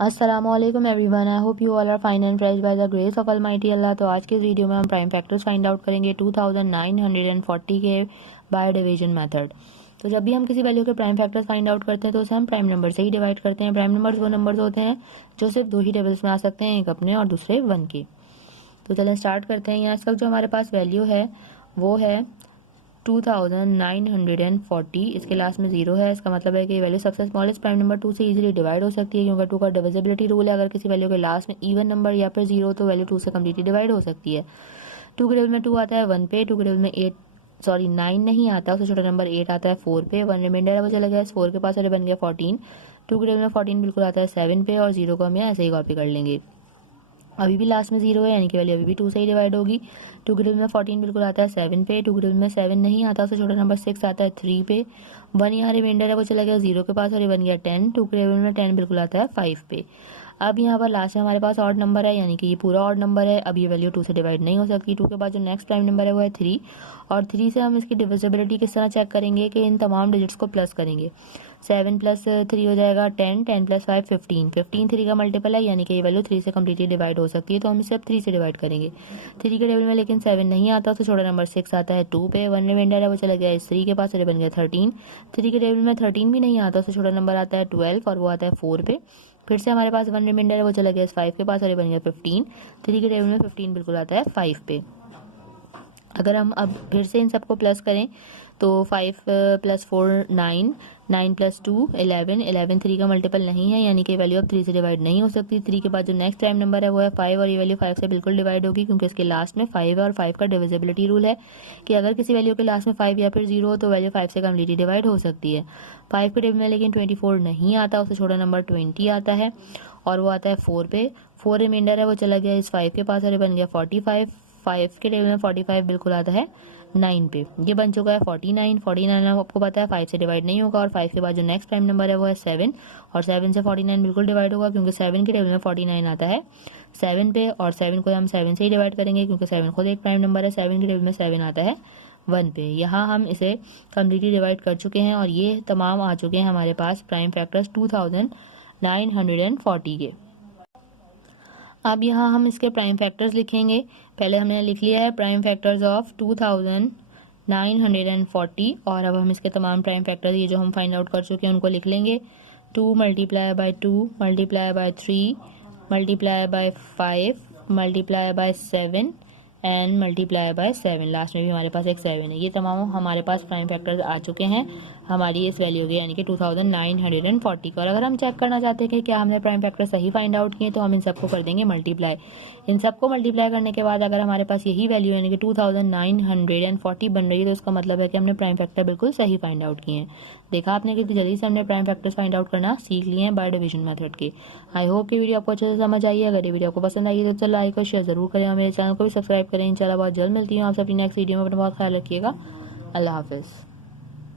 अस्सलामुअलैकुम everyone, I hope you all are fine and fresh by the grace of almighty Allah. तो आज के इस वीडियो में हम प्राइम फैक्टर्स फाइंड आउट करेंगे 2940 के बाय डिवीजन मेथड। तो जब भी हम किसी वैल्यू के प्राइम फैक्टर्स फाइंड आउट करते हैं तो उसे हम प्राइम नंबर से ही डिवाइड करते हैं। प्राइम नंबर्स वो नंबर्स होते हैं जो सिर्फ दो ही टेबल्स में आ सकते हैं, एक अपने और दूसरे वन के। तो चलें स्टार्ट करते हैं। यहाँ इस वक्त जो हमारे पास वैल्यू है वो है 2940। इसके लास्ट में जीरो है, इसका मतलब है कि ये वैल्यू सबसे स्मॉलेस्ट प्राइम नंबर 2 से इजीली डिवाइड हो सकती है, क्योंकि 2 का डिविजिबिलिटी रूल है। अगर किसी वैल्यू के लास्ट में इवन नंबर या फिर जीरो तो वैल्यू 2 से कम्प्लीटली डिवाइड हो सकती है। 2 के टेबल में 2 आता है 1 पे, 2 के टेबल में 9 नहीं आता, उससे छोटा नंबर 8 आता है 4 पे। 1 रिमाइंडर है वो चला गया 4 के पास और बन गया 14। 2 के टेबल में 14 बिल्कुल आता है 7 पे और 0 को हम यहाँ ऐसे ही कॉपी कर लेंगे। अभी भी लास्ट में जीरो है, यानी कि वैल्यू अभी भी 2 से ही डिवाइड होगी। 2 के टेबल में 14 बिल्कुल आता है 7 पे, 2 के टेबल में 7 नहीं आता, उससे छोटा नंबर 6 आता है 3 पे। 1 यहाँ रिमाइंडर है वो चला गया 0 के पास और ये बन गया 10। 2 के टेबल में 10 बिल्कुल आता है 5 पे। अब यहाँ पर लास्ट में हमारे पास ऑड नंबर है, यानी कि ये पूरा ऑड नंबर है। अब ये वैल्यू 2 से डिवाइड नहीं हो सकती। 2 के बाद जो नेक्स्ट प्राइम नंबर है वो है 3, और 3 से हम इसकी डिविजिबिलिटी किस तरह चेक करेंगे कि इन तमाम डिजिट्स को प्लस करेंगे। 7 + 3 हो जाएगा 10, 10 + 5 15, 15 3 का मल्टीपल है, यानी कि ये वैल्यू 3 से कम्प्लीटली डिवाइड हो सकती है। तो हम इसे अब 3 से डिवाइड करेंगे। 3 के टेबल में लेकिन 7 नहीं आता, तो छोटा नंबर 6 आता है 2 पे। 1 रिमाइंडर है वो चला गया इस 3 के पास और ये बन गया 13। 3 के टेबल में 13 भी नहीं आता, उससे छोटा नंबर आता है 12 और वो आता है 4 पे। फिर से हमारे पास 1 रिमाइंडर है वो चला गया इस 5 के पास और ये बन गया 15। 3 के टेबल में 15 बिल्कुल आता है 5 पे। अगर हम अब फिर से इन सबको प्लस करें तो 5 + 4 9, 9 + 2 11, 11 3 का मल्टीपल नहीं है, यानी कि वैल्यू अब 3 से डिवाइड नहीं हो सकती। 3 के बाद जो नेक्स्ट टाइम नंबर है वो है 5 और ये वैल्यू 5 से बिल्कुल डिवाइड होगी, क्योंकि इसके लास्ट में 5 है और 5 का डिविजिबिलिटी रूल है कि अगर किसी वैल्यू के लास्ट में 5 या फिर 0 हो तो वैल्यू 5 से कम्प्लीटली डिवाइड हो सकती है। 5 के टेबल में लेकिन 24 नहीं आता, उससे छोटा नंबर 20 आता है और वो आता है 4 पे। 4 रिमाइंडर है वो चला गया इस 5 के पास और ये बन गया 45। 5 के टेबल में 45 बिल्कुल आता है 9 पे। ये बन चुका है 49। 49 आपको पता है 5 से डिवाइड नहीं होगा, और 5 के बाद जो नेक्स्ट प्राइम नंबर है वो है 7, और 7 से 49 बिल्कुल डिवाइड होगा, क्योंकि 7 के टेबल में 49 आता है 7 पे, और 7 को हम 7 से ही डिवाइड करेंगे, क्योंकि 7 खुद एक प्राइम नंबर है। 7 के टेबल में 7 आता है 1 पे। यहाँ हम इसे कम्प्लीटली डिवाइड कर चुके हैं और ये तमाम आ चुके हैं हमारे पास प्राइम फैक्टर्स 2940 के। अब यहाँ हम इसके प्राइम फैक्टर्स लिखेंगे। पहले हमने लिख लिया है प्राइम फैक्टर्स ऑफ 2940, और अब हम इसके तमाम प्राइम फैक्टर्स ये जो हम फाइंड आउट कर चुके हैं उनको लिख लेंगे। 2 × 2 × 3 × 5 × 7 एंड मल्टीप्लाई बाय 7। लास्ट में भी हमारे पास एक 7 है। ये तमाम हमारे पास प्राइम फैक्टर्स आ चुके हैं हमारी इस वैल्यू के, यानी कि 2940 का। और अगर हम चेक करना चाहते हैं कि क्या हमने प्राइम फैक्टर सही फाइंड आउट किए तो हम इन सबको कर देंगे मल्टीप्लाई। इन सबको मल्टीप्लाई करने के बाद अगर हमारे पास यही वैल्यू यानी कि 2940 बन रही है तो उसका मतलब है कि हमने प्राइम फैक्टर बिल्कुल सही फाइंड आउट किए हैं। देखा आपने कितनी जल्दी से हमने प्राइम फैक्टर्स फाइंड आउट करना सीख लिए हैं बाय डिवीजन मेथड के। आई होप कि वीडियो आपको अच्छे से समझ आई है। अगर ये वीडियो आपको पसंद आई तो चलो लाइक और शेयर जरूर करें और मेरे चैनल को भी सब्सक्राइब करें। इंशाल्लाह बहुत जल्द मिलती हूँ आप अपनी नेक्स्ट वीडियो में। अपना बहुत ख्याल रखिएगा। अल्लाह हाफिज़।